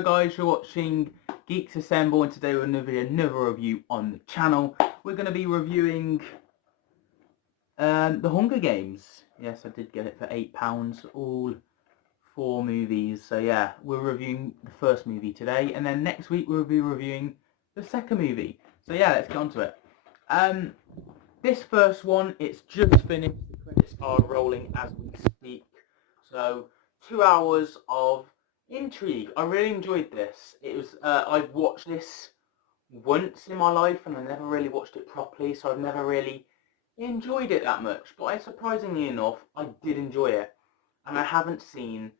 Hello guys, you're watching Geeks Assemble, and today we're going to do another review on the channel. We're going to be reviewing The Hunger Games. Yes, I did get it for £8, all 4 movies. So yeah, we're reviewing the first movie today, and then next week we'll be reviewing the second movie. So yeah, let's get on to it. This first one, it's just finished. The credits are rolling as we speak. So 2 hours of intrigue. I really enjoyed this. It was I've watched this once in my life and I never really watched it properly, so I've never really enjoyed it that much. But surprisingly enough, I did enjoy it. And I haven't seen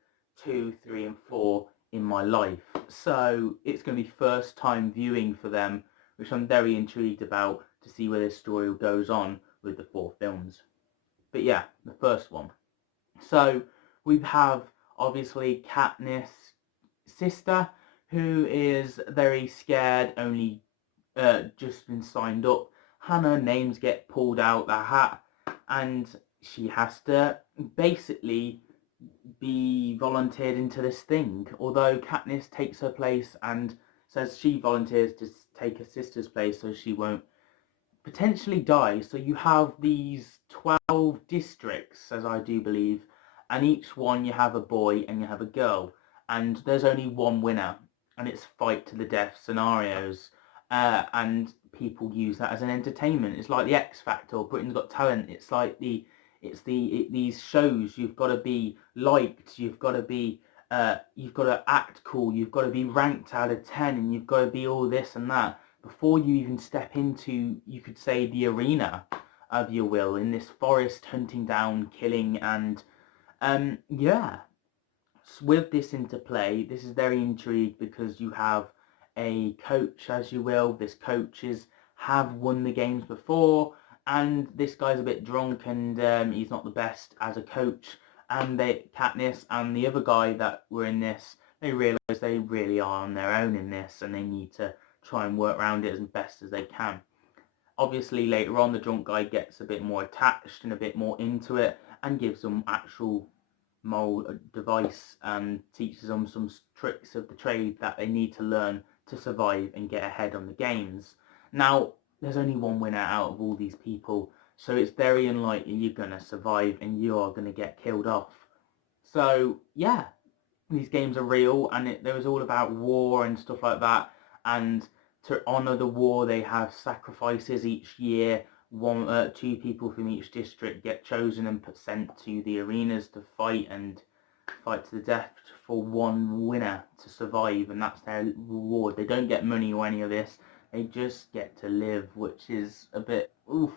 2, 3 and 4 in my life. So it's going to be first time viewing for them, which I'm very intrigued about to see where this story goes on with the 4 films. But yeah, the first one. So we have obviously Katniss' sister, who is very scared, only just been signed up. Hannah names get pulled out the hat, and she has to basically be volunteered into this thing. Although Katniss takes her place and says she volunteers to take her sister's place so she won't potentially die. So you have these 12 districts, as I do believe, and each one you have a boy and you have a girl, and there's only one winner, and it's fight to the death scenarios, and people use that as an entertainment. It's like the X Factor or Britain's Got Talent. It's like these shows. You've got to be liked. You've got to act cool. You've got to be ranked out of 10, and you've got to be all this and that before you even step into, you could say, the arena of your will, in this forest, hunting down, killing, and yeah. With this into play, this is very intrigued because you have a coach, as you will. This coaches have won the games before, and this guy's a bit drunk, and he's not the best as a coach. And Katniss and the other guy that were in this, they realise they really are on their own in this, and they need to try and work around it as best as they can. Obviously later on the drunk guy gets a bit more attached and a bit more into it and gives them actual moral advice and teaches them some tricks of the trade that they need to learn to survive and get ahead on the games. Now there's only one winner out of all these people, so it's very unlikely you're going to survive and you are going to get killed off. So yeah, these games are real, and there was all about war and stuff like that, and to honour the war they have sacrifices each year. 2 people from each district get chosen and sent to the arenas to fight to the death for one winner to survive, and that's their reward. They don't get money or any of this, they just get to live, which is a bit oof,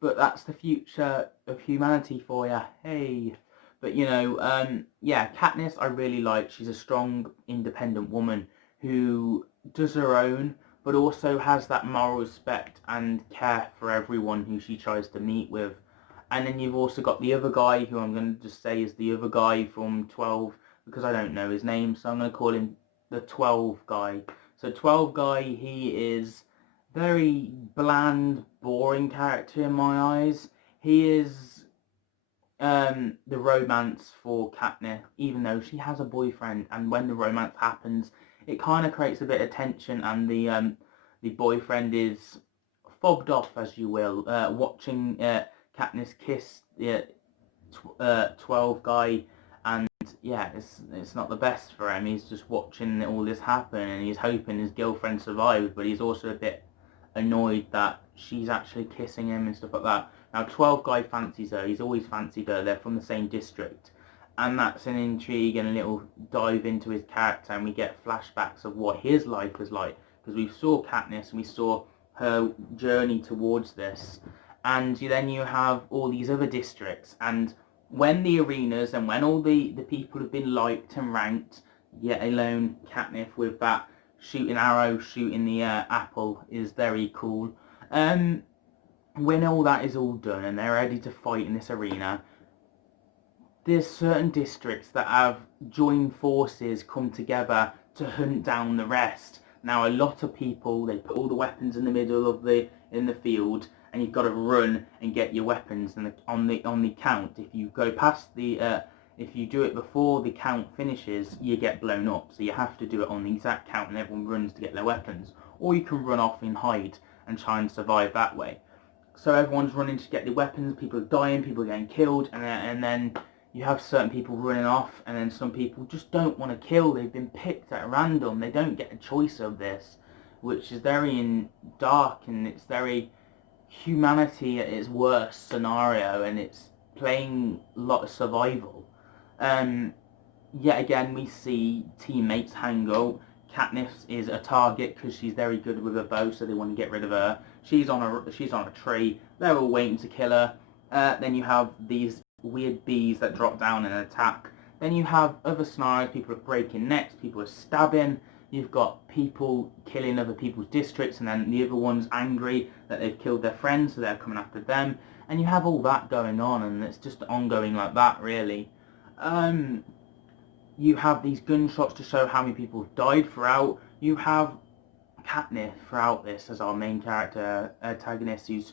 but that's the future of humanity for you. Hey. But yeah, Katniss I really like. She's a strong, independent woman who does her own, but also has that moral respect and care for everyone who she tries to meet with. And then you've also got the other guy, who I'm going to just say is the other guy from 12, because I don't know his name, so I'm going to call him the 12 guy. So 12 guy, he is very bland, boring character in my eyes. He is the romance for Katniss, even though she has a boyfriend, and when the romance happens, it kind of creates a bit of tension, and the boyfriend is fobbed off, as you will, watching Katniss kiss the 12 guy, and yeah, it's not the best for him. He's just watching all this happen, and he's hoping his girlfriend survives, but he's also a bit annoyed that she's actually kissing him and stuff like that. Now 12 guy fancies her, he's always fancied her, they're from the same district, and that's an intrigue and a little dive into his character, and we get flashbacks of what his life was like, because we saw Katniss and we saw her journey towards this, and then you have all these other districts, and when the arenas and when all the people have been liked and ranked, yet alone Katniss with that shooting arrow, shooting the apple is very cool. When all that is all done and they're ready to fight in this arena, there's certain districts that have joined forces, come together to hunt down the rest. Now a lot of people, they put all the weapons in the middle of the field, and you've got to run and get your weapons. And on the count, if you go past the if you do it before the count finishes, you get blown up. So you have to do it on the exact count and everyone runs to get their weapons. Or you can run off and hide and try and survive that way. So everyone's running to get the weapons, people are dying, people are getting killed, and then you have certain people running off, and then some people just don't want to kill. They've been picked at random. They don't get a choice of this, which is very dark, and it's very humanity at its worst scenario, and it's playing a lot of survival. Yet again, we see teammates hang up. Katniss is a target because she's very good with a bow, so they want to get rid of her. She's on a tree. They're all waiting to kill her. Then you have these weird bees that drop down and attack. Then you have other scenarios. People are breaking necks. People are stabbing. You've got people killing other people's districts, and then the other one's angry that they've killed their friends, so they're coming after them. And you have all that going on, and it's just ongoing like that, really. You have these gunshots to show how many people have died throughout. You have Katniss throughout this as our main character antagonist, who's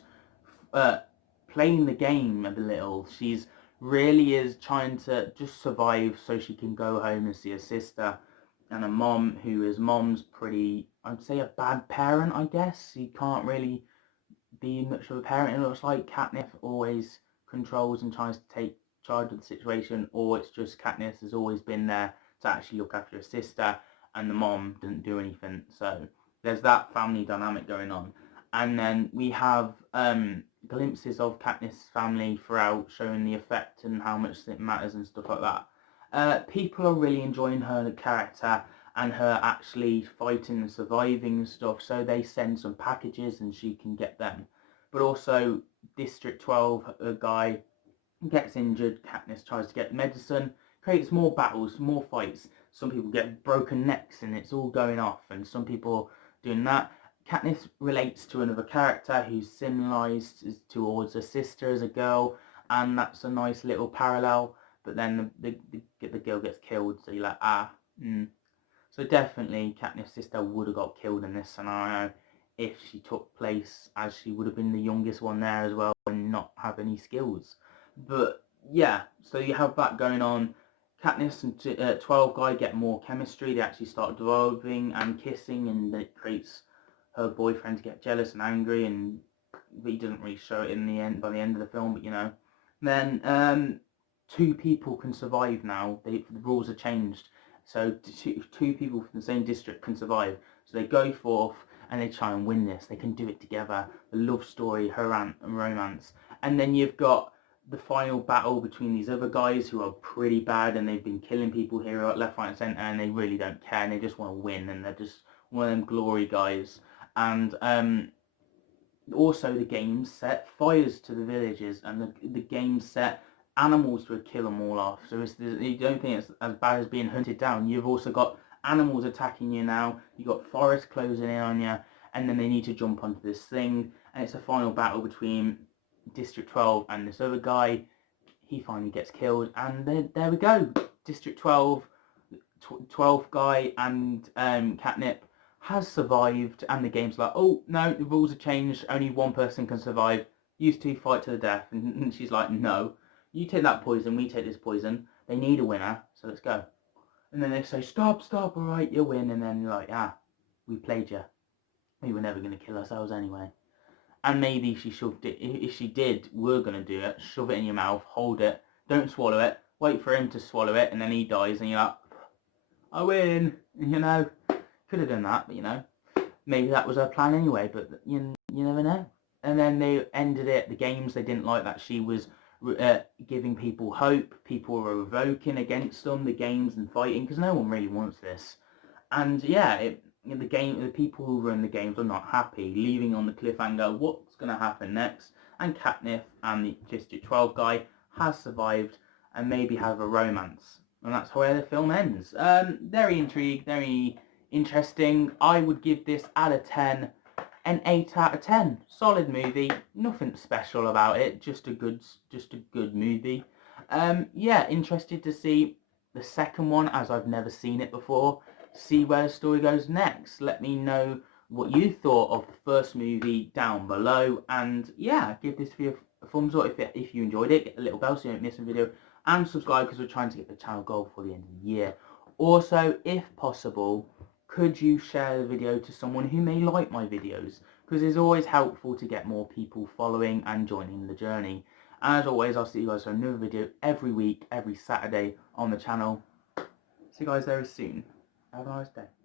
playing the game a little. She's really is trying to just survive so she can go home and see her sister, and a mom mom's pretty, I'd say, a bad parent, I guess. She can't really be much of a parent. It looks like Katniss always controls and tries to take charge of the situation, or it's just Katniss has always been there to actually look after her sister, and the mom didn't do anything. So there's that family dynamic going on. And then we have glimpses of Katniss' family throughout, showing the effect and how much it matters and stuff like that. People are really enjoying her character and her actually fighting and surviving and stuff, so they send some packages and she can get them. But also District 12, a guy gets injured, Katniss tries to get medicine, creates more battles, more fights. Some people get broken necks and it's all going off, and some people doing that. Katniss relates to another character who's similarized towards her sister as a girl, and that's a nice little parallel. But then the girl gets killed, so you're like, So definitely Katniss' sister would have got killed in this scenario if she took place, as she would have been the youngest one there as well and not have any skills. But yeah, so you have that going on. Katniss and 12 guy get more chemistry. They actually start developing and kissing, and it creates her boyfriend to get jealous and angry, and he doesn't really show it in the end, by the end of the film, but you know. Then two people can survive now. The rules are changed, so two people from the same district can survive. So they go forth and they try and win this. They can do it together. The love story, romance, and then you've got the final battle between these other guys who are pretty bad, and they've been killing people here, left, right, and centre, and they really don't care, and they just want to win, and they're just one of them glory guys. And also the game set fires to the villages, and the game set animals to kill them all off. So you don't think it's as bad as being hunted down. You've also got animals attacking you now. You've got forests closing in on you, and then they need to jump onto this thing, and it's a final battle between District 12 and this other guy. He finally gets killed, and there we go. District 12 guy and Catnip has survived, and the game's like, oh no, the rules have changed, only one person can survive, you two fight to the death. And she's like, no, you take that poison, we take this poison, they need a winner, so let's go. And then they say, stop, alright, you win. And then you're like, we played you, we were never going to kill ourselves anyway. And maybe she shoved it, if she did, we're going to do it, shove it in your mouth, hold it, don't swallow it, wait for him to swallow it, and then he dies, and you're like, I win, you know. Could have done that, but you know, maybe that was her plan anyway, but you never know. And then they ended it, the games, they didn't like that she was giving people hope. People were revoking against them, the games, and fighting, because no one really wants this. And yeah, the people who run the games are not happy, leaving on the cliffhanger, what's going to happen next? And Katniss and the District 12 guy has survived and maybe have a romance. And that's where the film ends. Very intrigued, very interesting. I would give this out of 10 an 8 out of 10. Solid movie, nothing special about it, just a good movie. Yeah, interested to see the second one, as I've never seen it before. See where the story goes next. Let me know what you thought of the first movie down below, and yeah, give this video a thumbs up if you enjoyed it. Get the little bell so you don't miss a video, and subscribe because we're trying to get the channel goal for the end of the year. Also, if possible, could you share the video to someone who may like my videos, because it's always helpful to get more people following and joining the journey. And as always, I'll see you guys for another video every week, every Saturday on the channel. See you guys very soon. Have a nice day.